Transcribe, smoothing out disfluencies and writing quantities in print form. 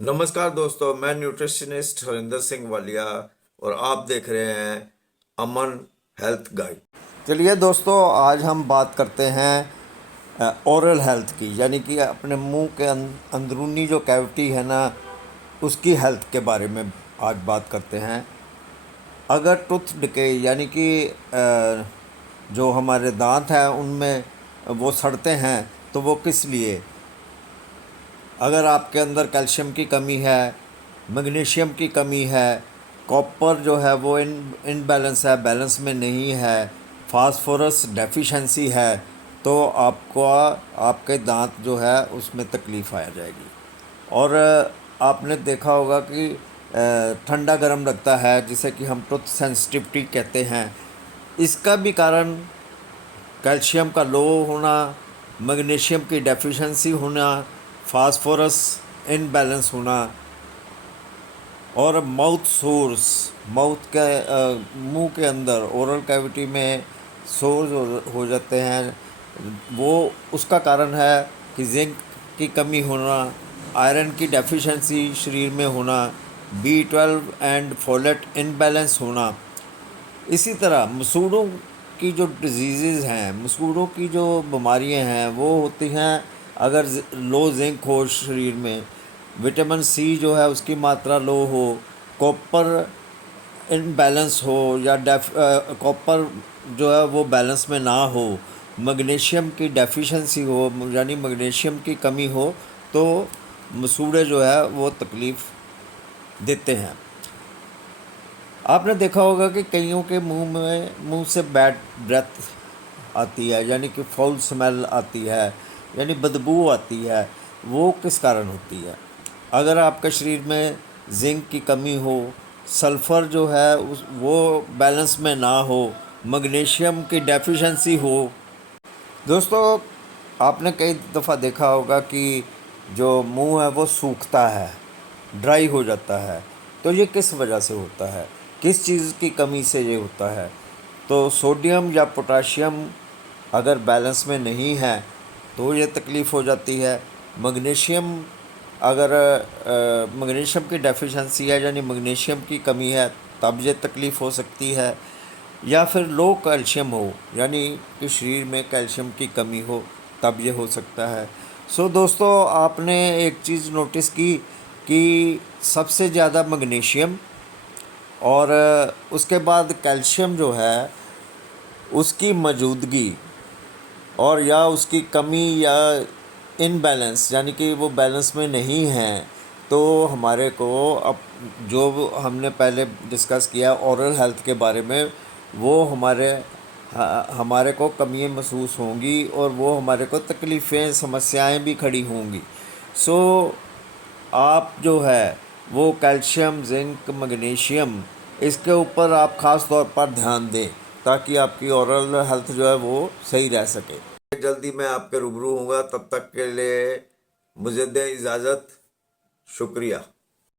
नमस्कार दोस्तों, मैं न्यूट्रिशनिस्ट हरिंदर सिंह वालिया और आप देख रहे हैं अमन हेल्थ गाइड। चलिए दोस्तों, आज हम बात करते हैं ओरल हेल्थ की, यानी कि अपने मुंह के अंदरूनी जो कैविटी है ना, उसकी हेल्थ के बारे में आज बात करते हैं। अगर टूथ डिके यानी कि जो हमारे दांत हैं उनमें वो सड़ते हैं तो वो किस लिए? अगर आपके अंदर कैल्शियम की कमी है, मैग्नीशियम की कमी है, कॉपर जो है वो इनबैलेंस है, बैलेंस में नहीं है, फास्फोरस डेफिशिएंसी है, तो आपको आपके दांत जो है उसमें तकलीफ़ आ जाएगी। और आपने देखा होगा कि ठंडा गर्म लगता है, जिसे कि हम टूथ सेंसिटिविटी कहते हैं। इसका भी कारण कैल्शियम का लो होना, मैग्नीशियम की डेफिशिएंसी होना, फास्फोरस इनबैलेंस होना और माउथ सोर्स, माउथ के मुंह के अंदर ओरल कैविटी में सोर्स हो जाते हैं। वो उसका कारण है कि जिंक की कमी होना, आयरन की डेफिशिएंसी शरीर में होना, B12 एंड फोलेट इनबैलेंस होना। इसी तरह मसूड़ों की जो डिजीज़ हैं, मसूड़ों की जो बीमारियां हैं, वो होती हैं अगर लो जिंक हो शरीर में, विटामिन सी जो है उसकी मात्रा लो हो, कॉपर इनबैलेंस हो या कॉपर जो है वो बैलेंस में ना हो, मैग्नीशियम की डेफिशिएंसी हो यानी मैग्नीशियम की कमी हो, तो मसूड़े जो है वो तकलीफ़ देते हैं। आपने देखा होगा कि कईयों के मुंह से बैड ब्रेथ आती है, यानी कि फाउल स्मेल आती है, यानी बदबू आती है। वो किस कारण होती है? अगर आपके शरीर में जिंक की कमी हो, सल्फ़र जो है उस वो बैलेंस में ना हो, मैग्नीशियम की डेफिशिएंसी हो। दोस्तों, आपने कई दफ़ा देखा होगा कि जो मुंह है वो सूखता है, ड्राई हो जाता है। तो ये किस वजह से होता है? किस चीज़ की कमी से ये होता है? तो सोडियम या पोटाशियम अगर बैलेंस में नहीं है तो ये तकलीफ़ हो जाती है। मैग्नीशियम अगर मैग्नीशियम की डेफिशिएंसी है यानी मैग्नीशियम की कमी है, तब ये तकलीफ़ हो सकती है। या फिर लो कैल्शियम हो, यानी कि शरीर में कैल्शियम की कमी हो, तब ये हो सकता है। सो दोस्तों, आपने एक चीज़ नोटिस की कि सबसे ज़्यादा मैग्नीशियम और उसके बाद कैल्शियम जो है उसकी मौजूदगी और या उसकी कमी या इनबैलेंस, यानी कि वो बैलेंस में नहीं है, तो हमारे को अब जो हमने पहले डिस्कस किया ओरल हेल्थ के बारे में, वो हमारे को कमियाँ महसूस होंगी और वो हमारे को तकलीफ़ें समस्याएं भी खड़ी होंगी। सो आप जो है वो कैल्शियम, जिंक, मैग्नीशियम, इसके ऊपर आप ख़ास तौर पर ध्यान दें ताकि आपकी ओरल हेल्थ जो है वो सही रह सके। जल्दी मैं आपके रूबरू हूँगा, तब तक के लिए मुझे दें इजाज़त। शुक्रिया।